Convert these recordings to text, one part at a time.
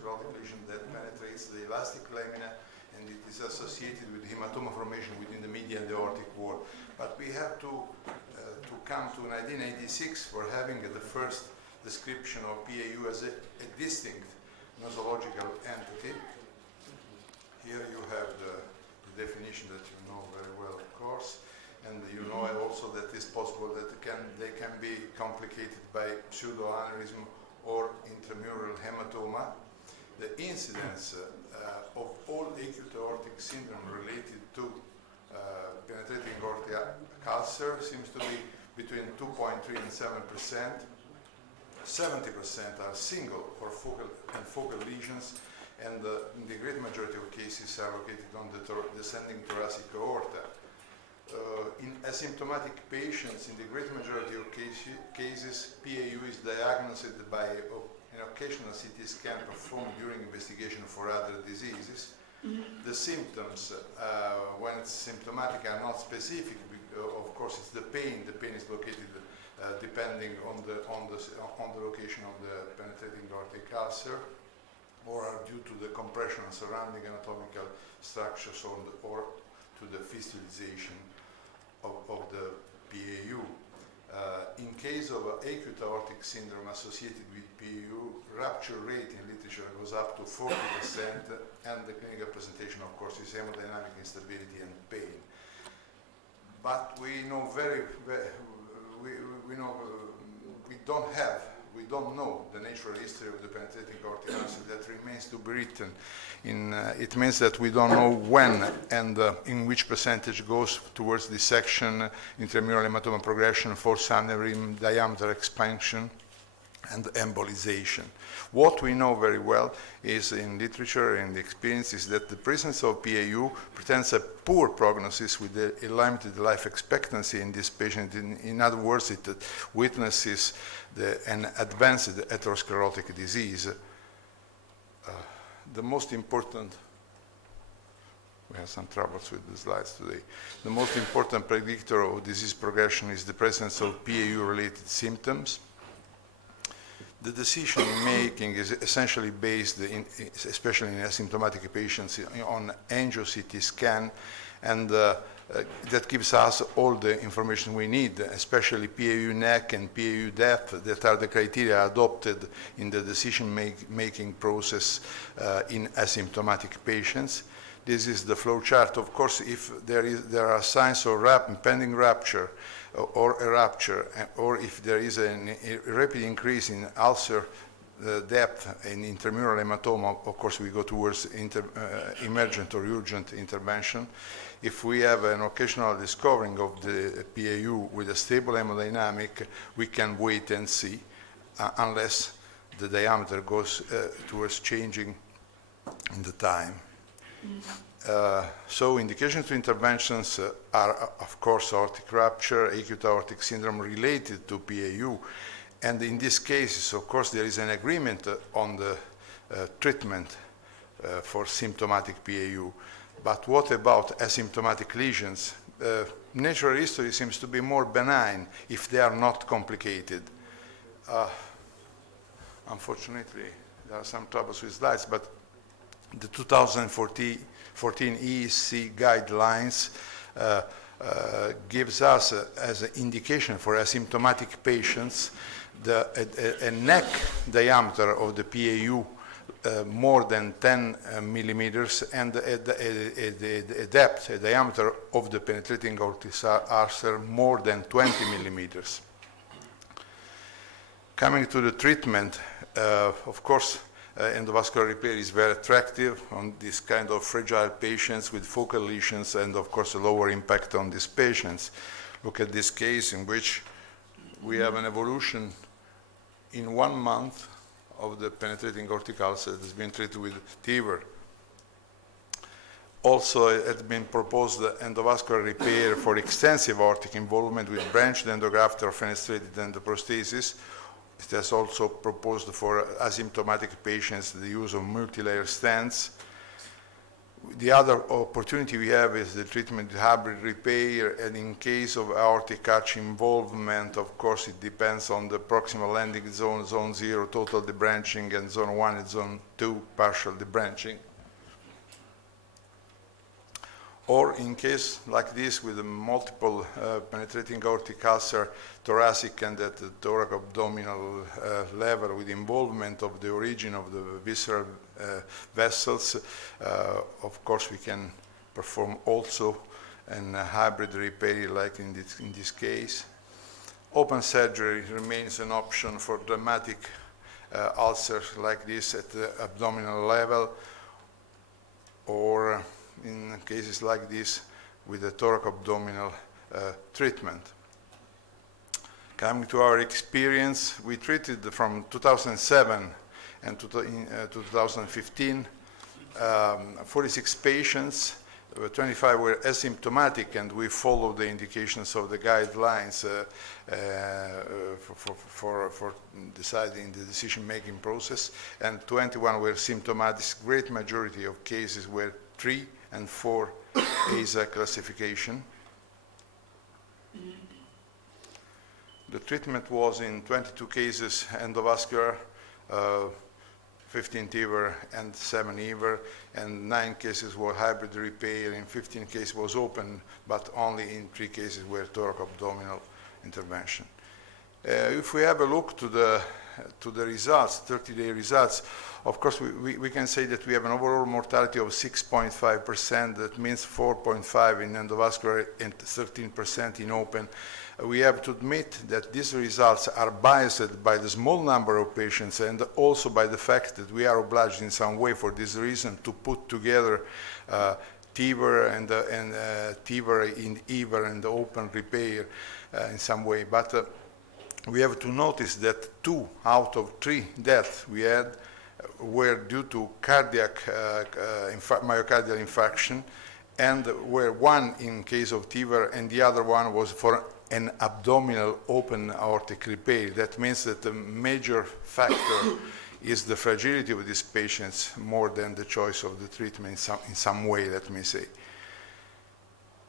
atherosclerotic lesion that penetrates the elastic lamina, and it is associated with hematoma formation within the media and the aortic wall. But we have to come to 1986 for having the first description of PAU as a distinct nosological entity. Here you have the definition that you know very well, of course, and you know also that it's possible that they can be complicated by pseudoaneurysm or intramural hematoma. The incidence of all acute aortic syndrome related to penetrating aortic ulcer seems to be between 2.3 and 7%. 70% are single or focal lesions, and in the great majority of cases are located on the descending thoracic aorta. In asymptomatic patients, in the great majority of cases, PAU is diagnosed by an occasional CT scan performed during investigation for other diseases. The symptoms, when it's symptomatic, are not specific. Of course, it's the pain. The pain is located depending on the location of the penetrating aortic ulcer, or are due to the compression surrounding anatomical structures or to the fistulization of the PAU. In case of acute aortic syndrome associated with PAU, rupture rate in literature goes up to 40%, and the clinical presentation, of course, is hemodynamic instability and pain. But we know we don't know the natural history of the penetrating aortic ulcer. That remains to be written. It means that we don't know when and in which percentage goes towards dissection, intramural hematoma progression, forced aneurysm, diameter expansion, and embolization. What we know very well is in literature and experience is that the presence of PAU presents a poor prognosis with a limited life expectancy in this patient. In other words, it witnesses an advanced atherosclerotic disease. The most important, we have some troubles with the slides today. The most important predictor of disease progression is the presence of PAU-related symptoms. The decision making is essentially based, especially in asymptomatic patients, on angio-CT scan, and that gives us all the information we need, especially PAU neck and PAU depth, that are the criteria adopted in the decision-making process in asymptomatic patients. This is the flow chart. Of course, if there are signs of impending rupture, or a rupture, or if there is a rapid increase in ulcer depth and intramural hematoma, of course we go towards emergent or urgent intervention. If we have an occasional discovering of the PAU with a stable hemodynamic, we can wait and see, unless the diameter goes towards changing in the time. So indications to interventions are, of course, aortic rupture, acute aortic syndrome related to PAU. And in these cases, of course, there is an agreement on the treatment for symptomatic PAU. But what about asymptomatic lesions? Natural history seems to be more benign if they are not complicated. Unfortunately, there are some troubles with slides, but the 2014 ESC guidelines gives us as an indication for asymptomatic patients a neck diameter of the PAU more than 10 millimeters, and a depth, a diameter of the penetrating aortic ulcer more than 20 millimeters. Coming to the treatment, of course, endovascular repair is very attractive on this kind of fragile patients with focal lesions, and of course a lower impact on these patients. Look at this case in which we have an evolution in 1 month of the penetrating aortic ulcer that has been treated with TEVR. Also, it has been proposed endovascular repair for extensive aortic involvement with branched endograft or fenestrated endoprostasis. It has also proposed for asymptomatic patients the use of multi-layer stents. The other opportunity we have is the treatment with hybrid repair, and in case of aortic arch involvement, of course, it depends on the proximal landing zone, zone 0, total debranching, and zone 1 and zone 2, partial debranching. Or in case like this with a multiple penetrating aortic ulcer, thoracic and at the thoraco-abdominal level with involvement of the origin of the visceral vessels, of course we can perform also a hybrid repair like in this case. Open surgery remains an option for dramatic ulcers like this at the abdominal level, or in cases like this with the thoraco-abdominal treatment. Coming to our experience, we treated from 2007 and to 2015 46 patients. 25 were asymptomatic, and we followed the indications of the guidelines for deciding the decision-making process, and 21 were symptomatic. Great majority of cases were 3 and 4 ASA classification. The treatment was in 22 cases endovascular, 15 TEVR and 7 EVER, and 9 cases were hybrid repair, in 15 cases was open, but only in 3 cases were thoraco-abdominal intervention. If we have a look to the results, 30-day results, of course we can say that we have an overall mortality of 6.5%. That means 4.5 in endovascular and 13% in open. We have to admit that these results are biased by the small number of patients and also by the fact that we are obliged in some way for this reason to put together TEVR and TEVR in EVER and open repair in some way. But we have to notice that 2 out of 3 deaths we had were due to cardiac myocardial infarction, and were 1 in case of TEVR and the other one was for an abdominal open aortic repair. That means that the major factor is the fragility of these patients more than the choice of the treatment in some way, let me say.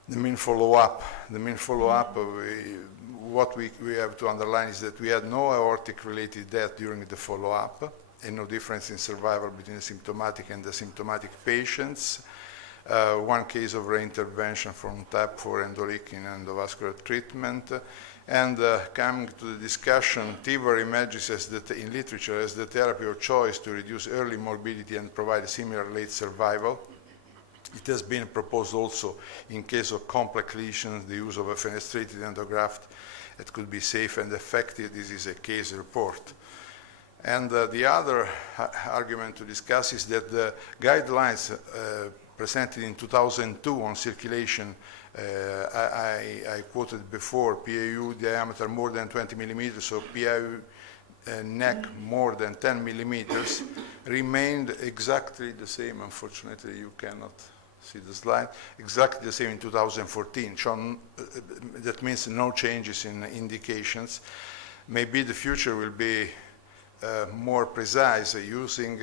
The mean follow-up, what we have to underline is that we had no aortic-related death during the follow-up, and no difference in survival between the symptomatic and the asymptomatic patients. 1 case of reintervention from TAP for endoleak in endovascular treatment. And coming to the discussion, TEVR emerges in literature as the therapy of choice to reduce early morbidity and provide similar late survival. It has been proposed also in case of complex lesions, the use of a fenestrated endograft that could be safe and effective. This is a case report. And the other argument to discuss is that the guidelines presented in 2002 on circulation, I quoted before, PAU diameter more than 20 millimeters, so PAU neck more than 10 millimeters, remained exactly the same. Unfortunately, you cannot see the slide. Exactly the same in 2014. That means no changes in indications. Maybe the future will be more precise using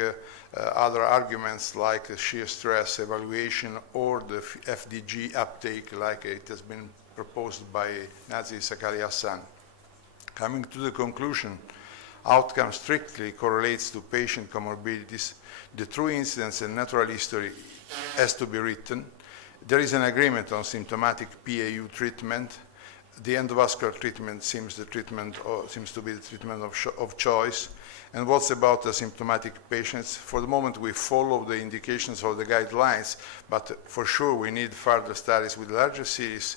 other arguments like shear stress evaluation or the FDG uptake like it has been proposed by Nazi Sakari Hassan. Coming to the conclusion, outcome strictly correlates to patient comorbidities. The true incidence and natural history has to be written. There is an agreement on symptomatic PAU treatment. The endovascular treatment seems to be the treatment of choice. And what's about the symptomatic patients? For the moment, we follow the indications of the guidelines, but for sure we need further studies with larger series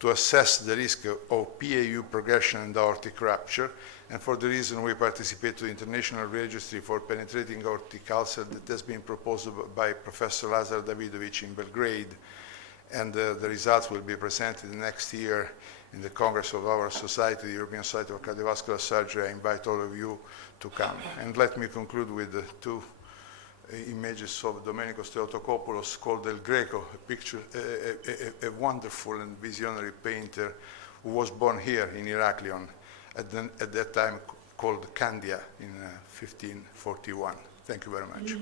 to assess the risk of PAU progression and aortic rupture. And for the reason we participate to the International Registry for Penetrating Aortic Ulcer that has been proposed by Professor Lazar Davidovic in Belgrade. And the results will be presented next year in the Congress of our society, the European Society of Cardiovascular Surgery. I invite all of you to come. And let me conclude with 2 images of Domenico Steotokopoulos called El Greco, a picture, a wonderful and visionary painter who was born here in Heraklion, at that time called Candia in 1541. Thank you very much.